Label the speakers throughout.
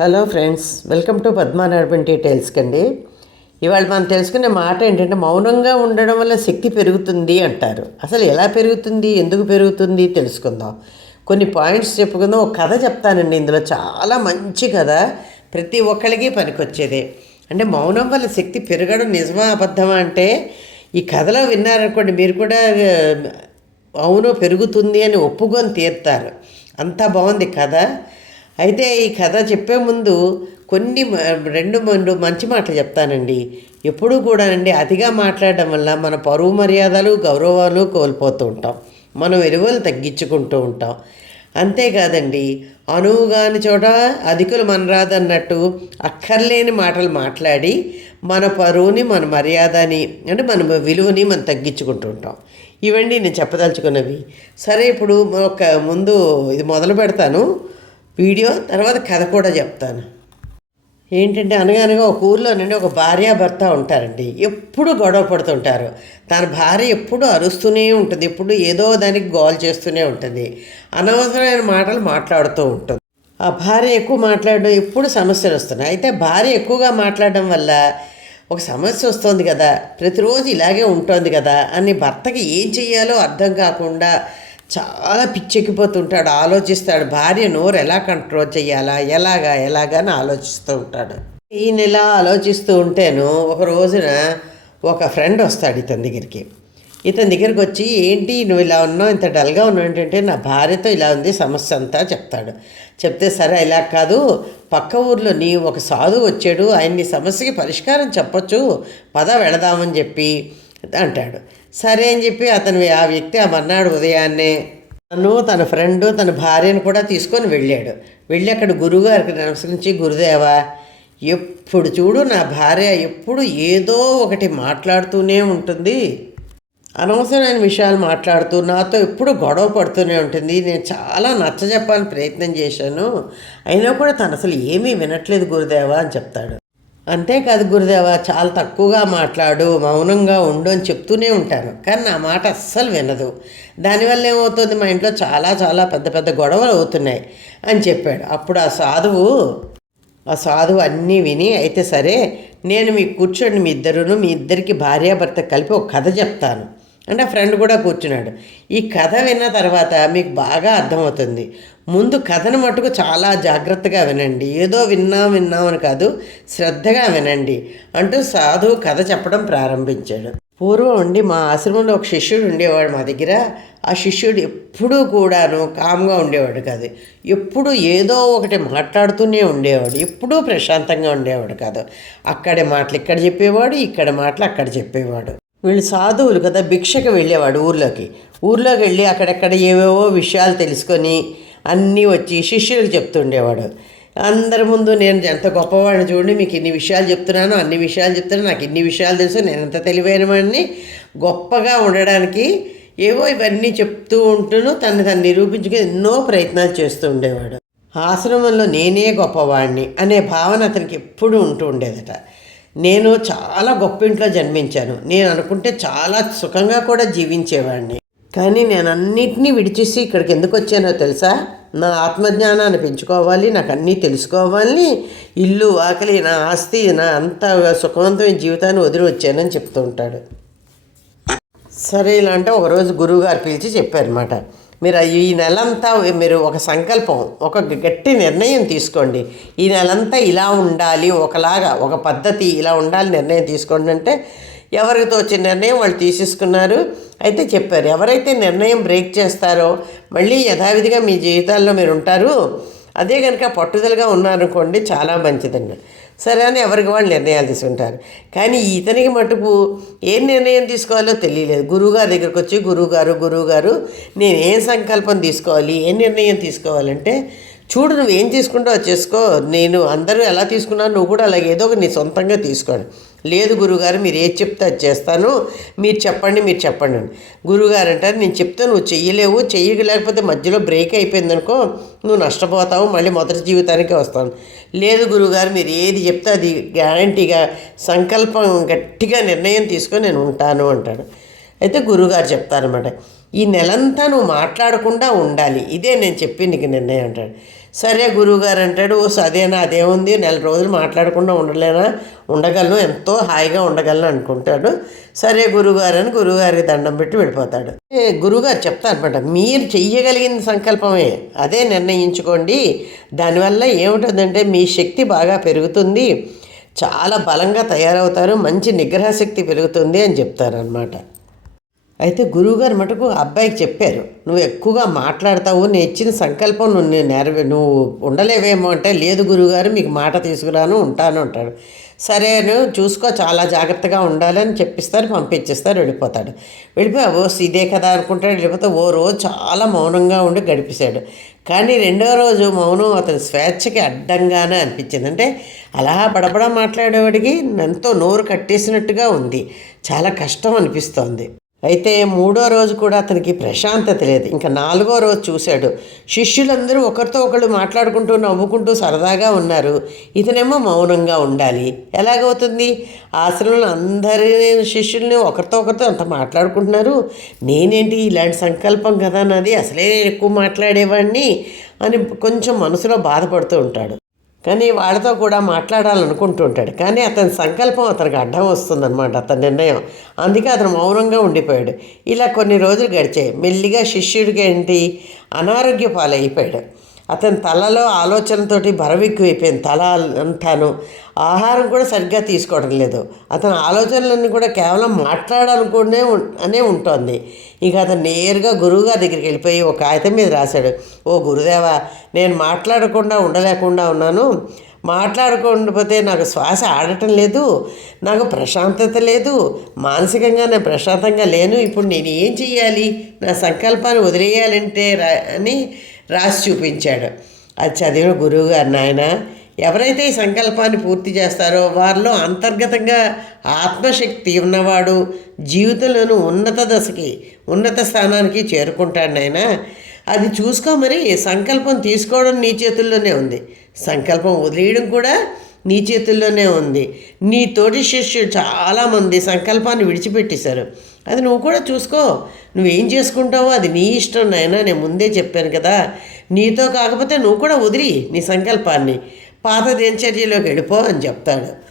Speaker 1: Hello friends welcome to Padmanabhan details అండి ఇవాళ మనం తెలుసుకునే మాట ఏంటంటే మౌనంగా ఉండడం వల్ల శక్తి పెరుగుతుంది అంటారు. అసలు ఎలా పెరుగుతుంది? ఎందుకు పెరుగుతుంది? తెలుసుకుందాం. కొన్ని పాయింట్స్ చెప్పుకుందాం. ఒక కథ చెప్తానండి ఇందులో. చాలా మంచి కథ. ప్రతి ఒక్కరికి పనికొచ్చేదే. అంటే మౌనం వల్ల శక్తి పెరగడం నిజమా అబద్ధమా అంటే ఈ కథలో విన్నారనుకోండి మీరు కూడా అవును పెరుగుతుంది అని ఒప్పుకొని తీరుతారు. అంతా బాగుంది కథ. అయితే ఈ కథ చెప్పే ముందు కొన్ని రెండు రెండు మంచి మాటలు చెప్తానండి. ఎప్పుడూ కూడా అండి అతిగా మాట్లాడడం వల్ల మన పరువు మర్యాదలు గౌరవాలు కోల్పోతూ ఉంటాం. మనం విలువలు తగ్గించుకుంటూ ఉంటాం. అంతేకాదండి అనువుగాని చోట అధికులు మనరాదన్నట్టు అక్కర్లేని మాటలు మాట్లాడి మన పరువుని మన మర్యాదని అంటే మన విలువని మనం తగ్గించుకుంటూ ఉంటాం. ఇవండి నేను చెప్పదలుచుకున్నవి. సరే ఇప్పుడు ఒక ముందు ఇది మొదలు పెడతాను. వీడియో తర్వాత కథ కూడా చెప్తాను. ఏంటంటే అనగానగా ఒక ఊర్లోనండి ఒక భార్యాభర్త ఉంటారండి. ఎప్పుడు గొడవ పడుతుంటారు. తన భార్య ఎప్పుడు అరుస్తూనే ఉంటుంది. ఎప్పుడు ఏదో దానికి గోల్ చేస్తూనే ఉంటుంది. అనవసరమైన మాటలు మాట్లాడుతూ ఉంటుంది. ఆ భార్య ఎక్కువ మాట్లాడడం ఎప్పుడు సమస్యలు వస్తున్నాయి. అయితే భార్య ఎక్కువగా మాట్లాడడం వల్ల ఒక సమస్య వస్తుంది కదా. ప్రతిరోజు ఇలాగే ఉంటుంది కదా అని భర్తకి ఏం చెయ్యాలో అర్థం కాకుండా చాలా పిచ్చెక్కిపోతుంటాడు ఆలోచిస్తాడు. భార్య నోరు ఎలా కంట్రోల్ చేయాలా ఎలాగా ఎలాగా అని ఆలోచిస్తూ ఉంటాడు. ఈయన ఇలా ఆలోచిస్తూ ఉంటేను ఒక రోజున ఒక ఫ్రెండ్ వస్తాడు ఇతని దగ్గరికి. ఇతని దగ్గరికి వచ్చి ఏంటి నువ్వు ఇలా ఉన్నావు ఇంత డల్గా ఉన్నావు ఏంటంటే నా భార్యతో ఇలా ఉంది సమస్య అంతా చెప్తాడు. చెప్తే సరే ఇలా కాదు. పక్క ఊర్లో నీ ఒక సాధువు వచ్చాడు ఆయన నీ సమస్యకి పరిష్కారం చెప్పొచ్చు. పద వెళదామని చెప్పి అంటాడు. సరే అని చెప్పి అతను ఆ వ్యక్తి ఆ మర్నాడు ఉదయాన్నే తను తన ఫ్రెండ్ తన భార్యను కూడా తీసుకొని వెళ్ళాడు. వెళ్ళి అక్కడ గురువుగారికి నమస్కరించి గురుదేవా ఎప్పుడు చూడు నా భార్య ఎప్పుడు ఏదో ఒకటి మాట్లాడుతూనే ఉంటుంది. అనవసరమైన విషయాలు మాట్లాడుతూ నాతో ఎప్పుడు గొడవ పడుతూనే ఉంటుంది. నేను చాలా నచ్చజెప్పాలని ప్రయత్నం చేశాను. అయినా కూడా తను అసలు ఏమీ వినట్లేదు గురుదేవా అని చెప్తాడు. అంతేకాదు గురుదేవా చాలా తక్కువగా మాట్లాడు మౌనంగా ఉండు అని చెప్తూనే ఉంటాను. కానీ నా మాట అస్సలు వినదు. దానివల్ల ఏమవుతుంది? మా ఇంట్లో చాలా చాలా పెద్ద పెద్ద గొడవలు అవుతున్నాయి అని చెప్పాడు. అప్పుడు ఆ సాధువు ఆ సాధువు అన్నీ విని అయితే సరే నేను మీ కూర్చోండి మీ ఇద్దరును మీ ఇద్దరికి భార్యాభర్త కలిపి ఒక కథ చెప్తాను. అంటే ఆ ఫ్రెండ్ కూడా కూర్చున్నాడు. ఈ కథ విన్న తర్వాత మీకు బాగా అర్థమవుతుంది. ముందు కథను మటుకు చాలా జాగ్రత్తగా వినండి. ఏదో విన్నాం విన్నాం అని కాదు శ్రద్ధగా వినండి అంటూ సాధువు కథ చెప్పడం ప్రారంభించాడు. పూర్వం ఉండి మా ఆశ్రమంలో ఒక శిష్యుడు ఉండేవాడు మా దగ్గర. ఆ శిష్యుడు ఎప్పుడూ కూడాను కామ్గా ఉండేవాడు కాదు. ఎప్పుడు ఏదో ఒకటి మాట్లాడుతూనే ఉండేవాడు. ఎప్పుడూ ప్రశాంతంగా ఉండేవాడు కాదు. అక్కడే మాటలు ఇక్కడ చెప్పేవాడు ఇక్కడ మాటలు అక్కడ చెప్పేవాడు. వీళ్ళు సాధువులు కదా భిక్షకు వెళ్ళేవాడు ఊర్లోకి. ఊర్లోకి వెళ్ళి అక్కడక్కడ ఏవేవో విషయాలు తెలుసుకొని అన్నీ వచ్చి శిష్యులకు చెప్తుండేవాడు. అందరి ముందు నేను ఎంత గొప్పవాడిని చూడండి మీకు ఇన్ని విషయాలు చెప్తున్నాను అన్ని విషయాలు చెప్తున్నాను నాకు ఇన్ని విషయాలు తెలుసు నేను ఎంత తెలివైన వాడిని. గొప్పగా ఉండడానికి ఏవో ఇవన్నీ చెప్తూ ఉంటూను తను తను నిరూపించుకుని ఎన్నో ప్రయత్నాలు చేస్తూ ఉండేవాడు. ఆశ్రమంలో నేనే గొప్పవాడిని అనే భావన అతనికి ఎప్పుడూ ఉంటూ ఉండేదట. నేను చాలా గొప్ప ఇంట్లో జన్మించాను. నేను అనుకుంటే చాలా సుఖంగా కూడా జీవించేవాడిని. కానీ నేను అన్నిటినీ విడిచేసి ఇక్కడికి ఎందుకు వచ్చానో తెలుసా? నా ఆత్మజ్ఞానాన్ని పెంచుకోవాలి నాకు అన్నీ తెలుసుకోవాలి. ఇల్లు ఆకలి నా ఆస్తి నా అంత సుఖవంతమైన జీవితాన్ని వదిలి వచ్చానని చెప్తూ ఉంటాడు. సరే ఇలా అంటే ఒకరోజు గురువుగారు పిలిచి చెప్పారన్నమాట. మీరు ఈ నెలంతా మీరు ఒక సంకల్పం ఒక గట్టి నిర్ణయం తీసుకోండి. ఈ నెలంతా ఇలా ఉండాలి ఒకలాగా ఒక పద్ధతి ఇలా ఉండాలి నిర్ణయం తీసుకోండి అంటే ఎవరికి తోచిన నిర్ణయం వాళ్ళు తీసేసుకున్నారు. అయితే చెప్పారు ఎవరైతే నిర్ణయం బ్రేక్ చేస్తారో మళ్ళీ యథావిధిగా మీ జీవితాల్లో మీరు ఉంటారు. అదే కనుక పట్టుదలగా ఉన్నారనుకోండి చాలా మంచిదండి. సరే అని ఎవరికి వాళ్ళు నిర్ణయాలు తీసుకుంటారు. కానీ ఇతనికి మటుకు ఏం నిర్ణయం తీసుకోవాలో తెలియలేదు. గురువుగారి దగ్గరకు వచ్చి గురువుగారు గురువుగారు నేను ఏం సంకల్పం తీసుకోవాలి? ఏ నిర్ణయం తీసుకోవాలంటే చూడు నువ్వు ఏం తీసుకుంటావో చేసుకో. నేను అందరూ ఎలా తీసుకున్నాను నువ్వు కూడా అలాగే ఏదో ఒక నీ సొంతంగా తీసుకోండి. లేదు గురుగారు మీరు ఏది చెప్తే అది చేస్తాను. మీరు చెప్పండి మీరు చెప్పండి అని. గురుగారు అంటారు నేను చెప్తే నువ్వు చెయ్యలేవు చెయ్యలేకపోతే మధ్యలో బ్రేక్ అయిపోయిందనుకో నువ్వు నష్టపోతావు మళ్ళీ మొదటి జీవితానికే వస్తాను. లేదు గురుగారు మీరు ఏది చెప్తే అది గ్యారంటీగా సంకల్పం గట్టిగా నిర్ణయం తీసుకొని నేను ఉంటాను అంటాడు. అయితే గురువుగారు చెప్తారనమాట ఈ నెలంతా నువ్వు మాట్లాడకుండా ఉండాలి. ఇదే నేను చెప్పి నీకు నిర్ణయం అంటాడు. సరే గురువుగారు అంటాడు ఓ అదేనా అదేముంది నెల రోజులు మాట్లాడకుండా ఉండలేనా ఉండగలను ఎంతో హాయిగా ఉండగలను అనుకుంటాడు. సరే గురువుగారు అని గురువుగారికి దండం పెట్టి వెళ్ళిపోతాడు ఏ గురువుగారు చెప్తారనమాట మీరు చెయ్యగలిగిన సంకల్పమే అదే నిర్ణయించుకోండి. దానివల్ల ఏముంటుందంటే మీ శక్తి బాగా పెరుగుతుంది చాలా బలంగా తయారవుతారు మంచి నిగ్రహ శక్తి పెరుగుతుంది అని చెప్తారనమాట అయితే గురువుగారు మటుకు అబ్బాయికి చెప్పారు నువ్వు ఎక్కువగా మాట్లాడతావు నేను ఇచ్చిన సంకల్పం నువ్వు నెరవే నువ్వు ఉండలేవేమో అంటే లేదు గురువుగారు మీకు మాట తీసుకురాను ఉంటాను అంటాడు. సరే నువ్వు చూసుకో చాలా జాగ్రత్తగా ఉండాలని చెప్పిస్తారు పంపించేస్తారు వెళ్ళిపోతాడు. వెళ్ళిపోయి ఓ ఇదే కదా అనుకుంటాడు. వెళ్ళిపోతే ఓ రోజు చాలా మౌనంగా ఉండి గడిపేశాడు. కానీ రెండో రోజు మౌనం అతని స్వేచ్ఛకి అడ్డంగానే అనిపించింది. అంటే అలా బడబడ మాట్లాడేవాడికి ఎంతో నోరు కట్టేసినట్టుగా ఉంది. చాలా కష్టం అనిపిస్తోంది. అయితే మూడో రోజు కూడా అతనికి ప్రశాంతత లేదు. ఇంకా నాలుగో రోజు చూశాడు. శిష్యులందరూ ఒకరితో ఒకళ్ళు మాట్లాడుకుంటూ నవ్వుకుంటూ సరదాగా ఉన్నారు. ఇతనేమో మౌనంగా ఉండాలి. ఎలాగవుతుంది? ఆశ్రమంలో అందరి శిష్యుల్ని ఒకరితో ఒకరితో అంత మాట్లాడుకుంటున్నారు. నేనేంటి ఇలాంటి సంకల్పం కదా నాది? అసలే ఎక్కువ మాట్లాడేవాడిని అని కొంచెం మనసులో బాధపడుతూ ఉంటాడు. కానీ వాళ్ళతో కూడా మాట్లాడాలనుకుంటూ ఉంటాడు. కానీ అతని సంకల్పం అతనికి అడ్డం వస్తుందన్నమాట అతని నిర్ణయం. అందుకే అతను మౌనంగా ఉండిపోయాడు. ఇలా కొన్ని రోజులు గడిచాయి. మెల్లిగా శిష్యుడికి ఏంటి? అనారోగ్య పాలైపోయాడు. అతని తలలో ఆలోచనతోటి బరవెక్కువైపోయింది తల అంతాను. ఆహారం కూడా సరిగ్గా తీసుకోవడం లేదు. అతని ఆలోచనలన్నీ కూడా కేవలం మాట్లాడాలనుకునే ఉం- అనే ఉంటుంది. ఇక అతను నేరుగా గురువుగారి దగ్గరికి వెళ్ళిపోయి ఒక కాగితం మీద రాశాడు. ఓ గురుదేవా నేను మాట్లాడకుండా ఉండలేకుండా ఉన్నాను. మాట్లాడకపోతే నాకు శ్వాస ఆడటం లేదు. నాకు ప్రశాంతత లేదు. మానసికంగా నేను ప్రశాంతంగా లేను. ఇప్పుడు నేను ఏం చెయ్యాలి? నా సంకల్పాన్ని వదిలేయాలంటే రా అని రాసి చూపించాడు. అది చదివిన గురువు గారు నాయన ఎవరైతే ఈ సంకల్పాన్ని పూర్తి చేస్తారో వారిలో అంతర్గతంగా ఆత్మశక్తి ఉన్నవాడు జీవితంలోనూ ఉన్నత దశకి ఉన్నత స్థానానికి చేరుకుంటాడు నాయన. అది చూసుకో మరి సంకల్పం తీసుకోవడం నీ చేతుల్లోనే ఉంది. సంకల్పం వదిలేయడం కూడా నీ చేతుల్లోనే ఉంది. నీ తోటి శిష్యులు చాలామంది సంకల్పాన్ని విడిచిపెట్టేశారు. అది నువ్వు కూడా చూసుకో. నువ్వేం చేసుకుంటావో అది నీ ఇష్టం నాయనా నేను ముందే చెప్పాను కదా. నీతో కాకపోతే నువ్వు కూడా వదిలి నీ సంకల్పాన్ని. పాత దినచర్యలోకి వెళ్ళిపో అని చెప్తాడు.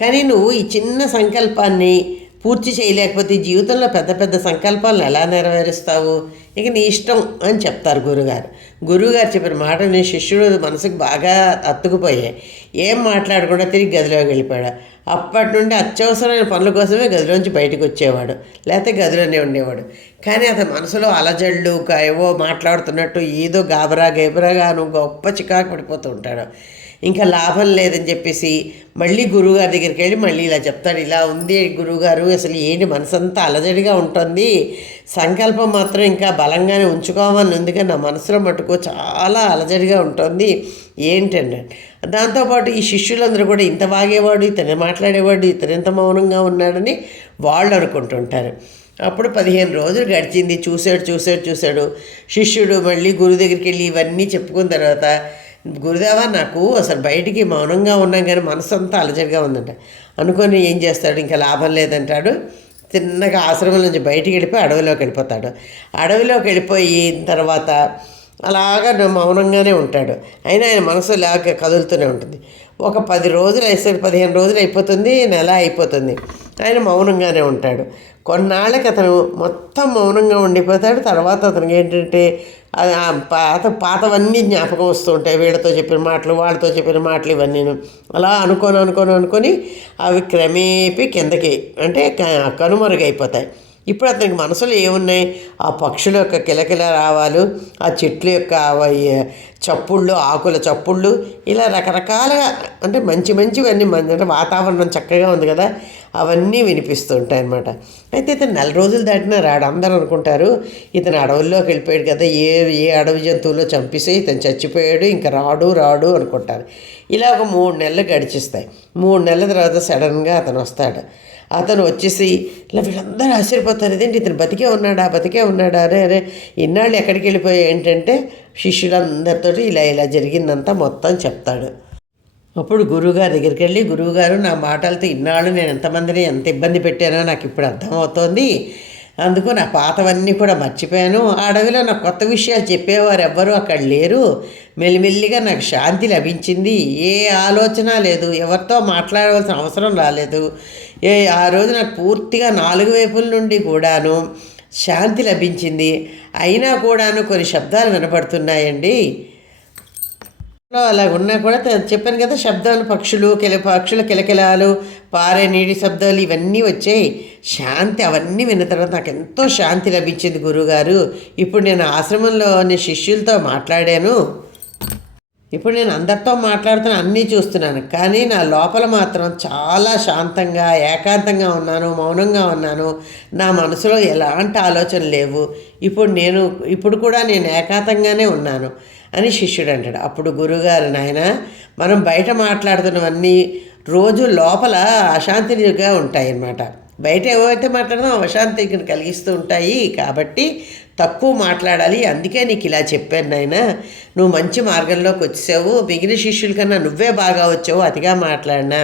Speaker 1: కానీ నువ్వు ఈ చిన్న సంకల్పాన్ని పూర్తి చేయలేకపోతే ఈ జీవితంలో పెద్ద పెద్ద సంకల్పాలను ఎలా నెరవేరుస్తావు? ఇక నీ ఇష్టం అని చెప్తారు గురుగారు. గురువుగారు చెప్పిన మాట నీ శిష్యుడు మనసుకు బాగా అత్తుకుపోయాయి ఏం మాట్లాడకుండా తిరిగి గదిలోకి వెళ్ళిపోయాడు. అప్పటి నుండి అత్యవసరమైన పనుల కోసమే గదిలోంచి బయటకు వచ్చేవాడు. లేకపోతే గదిలోనే ఉండేవాడు. కానీ అతని మనసులో అలజళ్ళు ఏవో మాట్లాడుతున్నట్టు ఏదో గాబరా గేబరాగాను గొప్ప చికాకు పడిపోతూ ఉంటాడు. ఇంకా లాభం లేదని చెప్పేసి మళ్ళీ గురువుగారి దగ్గరికి వెళ్ళి మళ్ళీ ఇలా చెప్తాడు. ఇలా ఉంది గురువుగారు అసలు ఏంటి మనసంతా అలజడిగా ఉంటుంది? సంకల్పం మాత్రం ఇంకా బలంగానే ఉంచుకోవాలని ఉంది కానీ నా మనసులో మటుకు చాలా అలజడిగా ఉంటుంది. ఏంటండి దాంతోపాటు ఈ శిష్యులందరూ కూడా ఇంత వాగేవాడు ఇతను మాట్లాడేవాడు ఇతను ఎంత మౌనంగా ఉన్నాడని వాళ్ళు అనుకుంటుంటారు. అప్పుడు పదిహేను రోజులు గడిచింది. చూశాడు చూశాడు చూశాడు. శిష్యుడు మళ్ళీ గురువు దగ్గరికి వెళ్ళి ఇవన్నీ చెప్పుకున్న తర్వాత గురుదేవా నాకు అసలు బయటికి మౌనంగా ఉన్నాం కానీ మనసు అంతా అలజడిగా ఉందంట. అనుకొని ఏం చేస్తాడు? ఇంకా లాభం లేదంటాడు. తిన్నగా ఆశ్రమం నుంచి బయటికి వెళ్ళిపోయి అడవిలోకి వెళ్ళిపోతాడు. అడవిలోకి వెళ్ళిపోయిన తర్వాత అలాగా మౌనంగానే ఉంటాడు. అయినా ఆయన మనసు లాగా కదులుతూనే ఉంటుంది. ఒక పది రోజులు అయితే పదిహేను రోజులు అయిపోతుంది నెల అయిపోతుంది. ఆయన మౌనంగానే ఉంటాడు. కొన్నాళ్ళకి అతను మొత్తం మౌనంగా ఉండిపోతాడు. తర్వాత అతనికి ఏంటంటే అది పాత పాతవన్నీ జ్ఞాపకం వస్తూ ఉంటాయి. వీళ్ళతో చెప్పిన మాటలు వాళ్ళతో చెప్పిన మాటలు ఇవన్నీ అలా అనుకొని అనుకొని అనుకొని అవి క్రమేపీ కిందకి అంటే కనుమరుగైపోతాయి. ఇప్పుడు అతనికి మనసులో ఏమున్నాయి? ఆ పక్షుల యొక్క కిలకిల రావాలు ఆ చెట్ల యొక్క చప్పుళ్ళు ఆకుల చప్పుళ్ళు ఇలా రకరకాలుగా అంటే మంచి మంచివన్నీ అంటే వాతావరణం చక్కగా ఉంది కదా అవన్నీ వినిపిస్తూ ఉంటాయి అన్నమాట. అయితే ఇతను నెల రోజులు దాటినా రాడు. అందరూ అనుకుంటారు ఇతను అడవుల్లోకి వెళ్ళిపోయాడు కదా ఏ ఏ అడవి జంతువులో చంపేసి ఇతను చచ్చిపోయాడు ఇంకా రాడు రాడు అనుకుంటారు. ఇలా ఒక మూడు నెలలు గడిచిస్తాయి. మూడు నెలల తర్వాత సడన్గా అతను వస్తాడు. అతను వచ్చేసి ఇలా వీళ్ళందరూ ఆశ్చర్యపోతారు. ఇదేంటి ఇతను బతికే ఉన్నాడా? బతికే ఉన్నాడా? అరే అరే. ఇన్నాళ్ళు ఎక్కడికి వెళ్ళిపోయా ఏంటంటే శిష్యులందరితో ఇలా ఇలా జరిగిందంతా మొత్తం చెప్తాడు. అప్పుడు గురువుగారి దగ్గరికి వెళ్ళి గురువుగారు నా మాటలతో ఇన్నాళ్ళు నేను ఎంతమందిని ఎంత ఇబ్బంది పెట్టానో నాకు ఇప్పుడు అర్థమవుతోంది. అందుకు నా పాతవన్నీ కూడా మర్చిపోయాను. అడవిలో నాకు కొత్త విషయాలు చెప్పేవారు ఎవ్వరూ అక్కడ లేరు. మెల్లిమెల్లిగా నాకు శాంతి లభించింది. ఏ ఆలోచన లేదు. ఎవరితో మాట్లాడవలసిన అవసరం రాలేదు. ఏ ఆ రోజు నాకు పూర్తిగా నాలుగు వైపుల నుండి కూడాను శాంతి లభించింది. అయినా కూడాను కొన్ని శబ్దాలు వినపడుతున్నాయండి. అలా ఉన్నా కూడా చెప్పాను కదా శబ్దాలు పక్షులు కిల పక్షుల కిలకిలాలు పారే నీటి శబ్దాలు ఇవన్నీ వచ్చాయి. శాంతి అవన్నీ విన్న తర్వాత నాకు ఎంతో శాంతి లభించింది గురువుగారు ఇప్పుడు నేను ఆశ్రమంలో నేను శిష్యులతో మాట్లాడాను. ఇప్పుడు నేను అందరితో మాట్లాడుతున్న అన్నీ చూస్తున్నాను. కానీ నా లోపల మాత్రం చాలా శాంతంగా ఏకాంతంగా ఉన్నాను మౌనంగా ఉన్నాను. నా మనసులో ఎలాంటి ఆలోచన లేవు. ఇప్పుడు నేను ఇప్పుడు కూడా నేను ఏకాంతంగానే ఉన్నాను అని శిష్యుడు అంటాడు. అప్పుడు గురుగారు నాయన మనం బయట మాట్లాడుతున్నవన్నీ రోజు లోపల అశాంతిగా ఉంటాయి అన్నమాట బయట ఏవైతే మాట్లాడదాం అశాంతిని కలిగిస్తూ ఉంటాయి కాబట్టి తక్కువ మాట్లాడాలి అందుకే నీకు ఇలా చెప్పాను నాయన. నువ్వు మంచి మార్గంలోకి వచ్చావు. మిగిలిన శిష్యుల కన్నా నువ్వే బాగా వచ్చావు. అతిగా మాట్లాడినా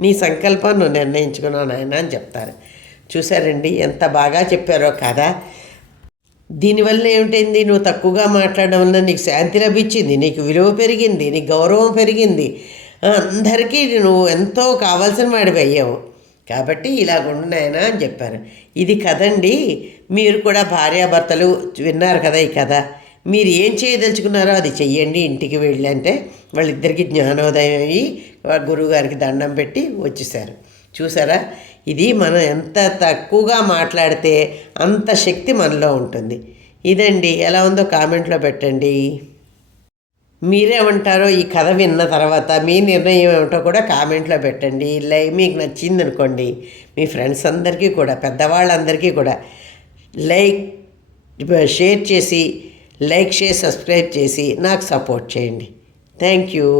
Speaker 1: నీ సంకల్పం నువ్వు నిర్ణయించుకున్నావు నాయన అని చెప్తారు. చూసారండి ఎంత బాగా చెప్పారో కదా. దీనివల్ల ఏమిటైంది నువ్వు తక్కువగా మాట్లాడడం వల్ల నీకు శాంతి లభించింది నీకు విలువ పెరిగింది నీకు గౌరవం పెరిగింది. అందరికీ నువ్వు ఎంతో కావాల్సిన వాడివి అయ్యావు. కాబట్టి ఇలా నాయనా అని చెప్పారు. ఇది కదండి మీరు కూడా భార్యాభర్తలు విన్నారు కదా ఈ కథ. మీరు ఏం చేయదలుచుకున్నారో అది చెయ్యండి ఇంటికి వెళ్ళి అంటే. వాళ్ళిద్దరికి జ్ఞానోదయం అయ్యి గురువుగారికి దండం పెట్టి వచ్చేసారు. చూసారా? ఇది మనం ఎంత తక్కువగా మాట్లాడితే అంత శక్తి మనలో ఉంటుంది. ఇదండి ఎలా ఉందో కామెంట్లో పెట్టండి. మీరేమంటారో ఈ కథ విన్న తర్వాత మీ నిర్ణయం ఏమిటో కూడా కామెంట్లో పెట్టండి. లై మీకు నచ్చింది అనుకోండి. మీ ఫ్రెండ్స్ అందరికీ కూడా పెద్దవాళ్ళందరికీ కూడా లైక్ షేర్ చేసి లైక్ షేర్ సబ్స్క్రైబ్ చేసి నాకు సపోర్ట్ చేయండి. Thank you.